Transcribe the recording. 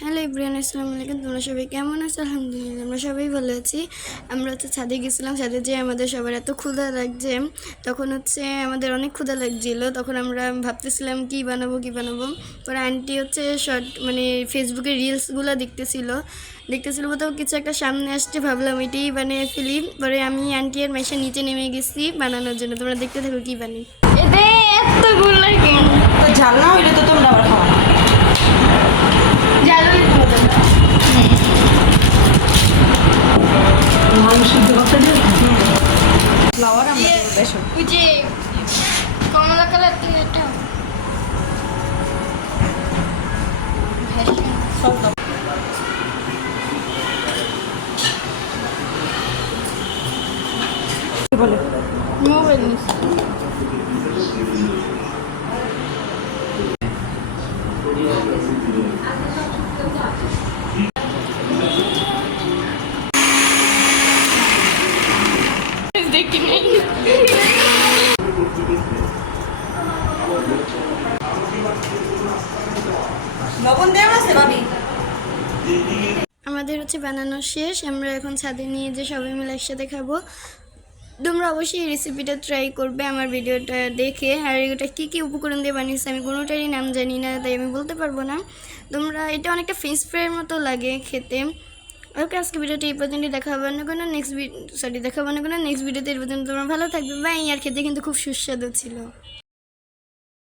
Hello everyone, আসসালামু আলাইকুম। তোমরা সবাই কেমন আছো? আলহামদুলিল্লাহ আমরা সবাই ভালো আছি। আমরা ছাদে গেছিলাম, ছাদে যেয়ে আমাদের সবার এত ক্ষুধা লাগছে। তখন আমাদের অনেক ক্ষুধা লাগছিল। তখন আমরা ভাবতেছিলাম কি বানাবো। পরে আন্টি শর্ট ফেসবুকে রিলসগুলো দেখতেছিল কোথাও কিছু একটা সামনে আসছে, ভাবলাম এটাই বানিয়ে ফেলি। পরে আমি আন্টি আর মেশা নিচে নেমে গেছি বানানোর জন্য। তোমরা দেখতে থাকো কি বানি। এতগুলো ঝাল না হইলে তো তোমরা আবার খাওয়া না। ফ্লাওয়ার আমরা বেসন কমলা কালার দিয়ে এটা বলে মোবাইল দেখি নেই। লবণ দেওয়া আছে ভাবি। আমাদের বানানো শেষ। আমরা এখন ছাদে নিয়ে যে সবাই মিলে একসাথে খাবো। তোমরা অবশ্যই এই রেসিপিটা ট্রাই করবে আমার ভিডিওটা দেখে। আর এটা কী কী উপকরণ দিয়ে বানিয়েছে আমি কোনোটারই নাম জানি না, তাই আমি বলতে পারবো না। তোমরা এটা অনেকটা ফিশ ফ্রাইয়ের মতো লাগে খেতে। ওকে, আজকে ভিডিওটা এই পর্যন্ত। দেখা হবে না কোনো নেক্সট ভিডিওতে। এই পর্যন্ত তোমরা ভালো থাকবে। বাই। আর খেতে কিন্তু খুব সুস্বাদু ছিল।